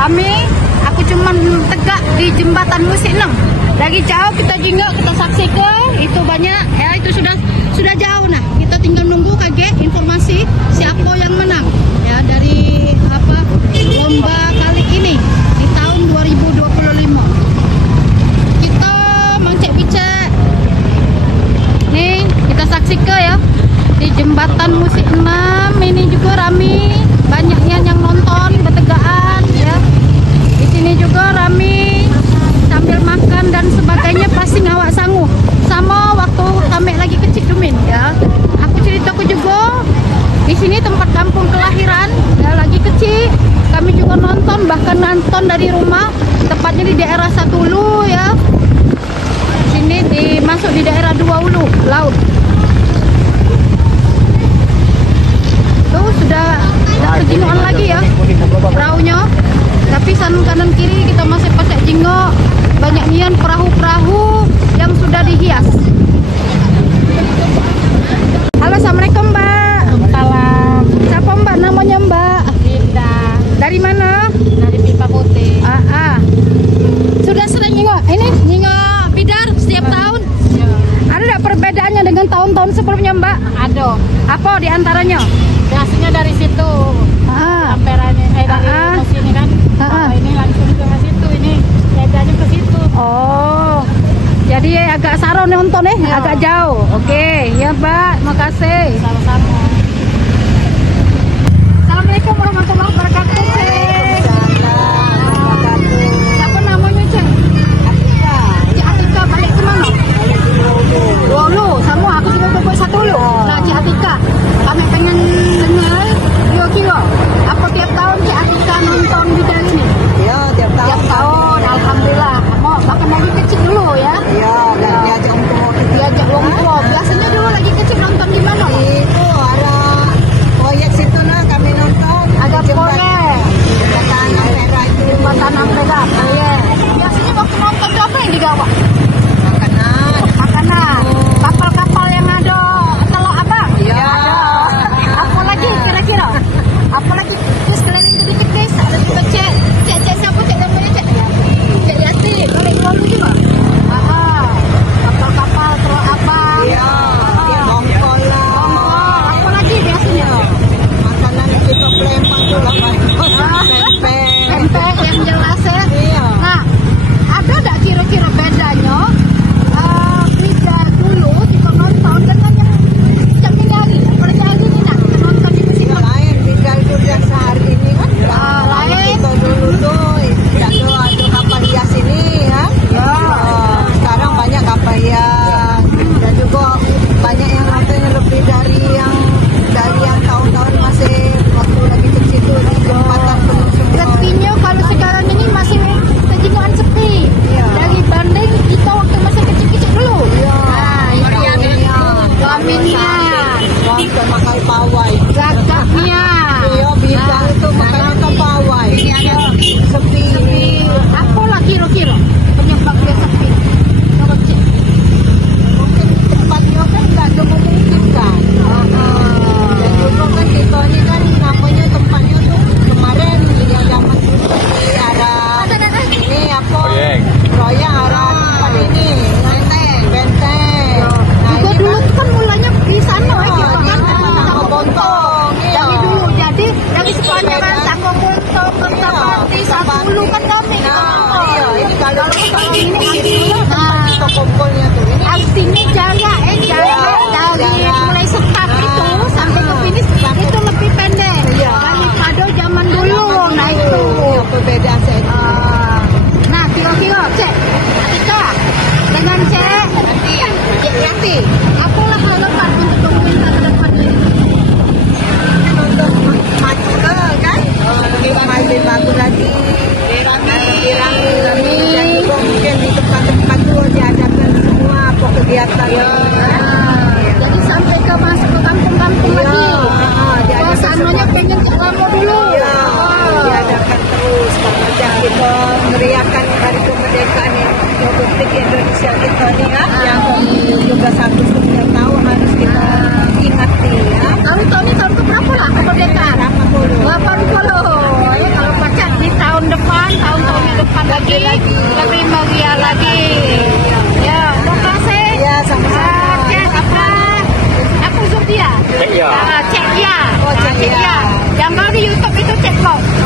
Aku cuman tegak di jembatan Musik 6. Dari jauh kita jingok, kita saksi ke itu banyak ya, itu sudah jauh. Nah, kita tinggal nunggu kaget informasi siapa yang menang ya dari lomba kali ini di tahun 2025. Kita mangcek bicek. Nih, kita saksi ke ya di jembatan Musik 6 ini juga rame, banyaknya yang nonton bertegaan ya. Di sini juga rame sambil makan dan sebagainya, pasti ngawak sanggup sama waktu kami lagi kecil Dumin ya. Aku ceritaku juga di sini tempat kampung kelahiran ya, lagi kecil kami juga nonton, bahkan nonton dari rumah, tepatnya di daerah Satulu ya. Sini masuk di daerah Dua Ulu laut. Tuh sudah kejingoan lagi ya perahunya, tapi kanan kiri kita masih pakai jingok. Banyak nian perahu-perahu yang sudah dihias. Halo, assalamualaikum Mbak. Salam. Siapa Mbak namanya Mbak? Linda. Dari mana? Dari Pipa Putih. Sudah sering nyingok nyingok bidar setiap tahun? Ya. Ada nggak perbedaannya dengan tahun-tahun sebelumnya Mbak? Ada. Apa diantaranya? Biasanya dari situ. Amperannya dari sini kan. Kalau ini langsung ke situ, ini bedanya ke situ. Oh, jadi agak saro nonton Ya. agak jauh. Oke, ya Mbak, makasih. Sama-sama. Assalamualaikum warahmatullahi wabarakatuh. Siapa namanya Cek? Cik Atika, balik ke mana? Dua Ulu, sama aku juga bebek satu Ulu. Nah, Cik Atika, kami pengen dengar kira-kira apa tiap tahun Cik Atika nonton bidang ini? Iya, tiap tahun. Tiap tahun, alhamdulillah. Mau bahkan lagi kecil dulu ya? Iya, dan diajak untuk Diajak wong tua. Biasanya dulu lagi kecil nonton di mana? itu ada proyek situ nah kami nonton. Ada proyek Jembatan Ampera itu. jembatan Ampera. Proyek. Biasanya waktu nonton itu apa yang digawa? Makanan. Makanan. Kapal-kapal yang ada telur abang. Iya. Apa lagi kira-kira? Apa lagi? Terus keliling sedikit guys. Ada juga cek siapa cek namanya cek? Cek Yati. Balik uang juga. Kapal-kapal telur abang. Iya. Bongkol lah. Oh, apa lagi biasanya? Makanan kita Palembang tuh lah. Pempek. Pempek yang jelas ya. Iya. Nah, ada nggak kira-kira bedanya beda dulu kita nonton dengan yang ini hari? Apalagi hari ini nak kita nonton di musim Lain bidal itu yang sehari ini kan. lain. Kita dulu tuh ada kapal hias ini ya. Ya. Sekarang banyak kapal hias dan juga banyak yang nontonnya lebih dari yang tahun-tahun masih waktu lagi kecil tuh di jembatan penuh semua. Sepinya kalau sekarang ini masih kejingan sepi. Iya. Dari banding kita waktu masih kecil-kecil dulu. Iya. Laminnya, Kita makan pawai. gagaknya. Iya, bidang itu makan pawai. Sepi. Apalah kira-kira penyebab dia sepi? Coba cek. Mungkin tempatnya kan nggak ada memungkinkan. Dan juga kan kita ini kan namanya tempatnya tuh kemarin yang zaman dulu di arah ini apa? Proyek arah tempat ini benteng. Nah, Juga ini dulu kan tuh kan mulanya di sana kita kan Tangga Bontong. Iya. dari dulu jadi dari sepanjang Tangga Bontong ke Tapati Satulu kan kami kita nonton. Iya, ini kalau ini ini nah kita kumpulnya tuh. Ini aksinya jarak dari mulai start itu sampai ke finish itu lebih pendek Iya. daripada zaman dulu. Nah itu. perbedaan saya. Nah kira-kira cek Atika dengan cek Yati, apalah harapan untuk pemerintah ke depan ini? Untuk maju kan? Lebih bagus lagi. Rame. Dan juga mungkin di tempat-tempat itu diadakan semua apa kegiatan. Jadi sampai ke masuk ke kampung-kampung Iya. lagi. Diadakan Suasananya pengen cek lama dulu. Iya, diadakan terus karena kita meriahkan hari kemerdekaan Republik Indonesia kita ini ya, yang juga satu setiap tahun harus kita ingati ya. Tahun-tahun ini tahun keberapa lah kemerdekaan? 80. Ya kalau baca di tahun depan depan lagi lebih meriah lagi. Ya, terima kasih. Ya, sama-sama. Cek apa? Aku Zubia. Cek ya. Cek ya. Oh, Cek Ya. Yang baru di YouTube itu Cek Vlog.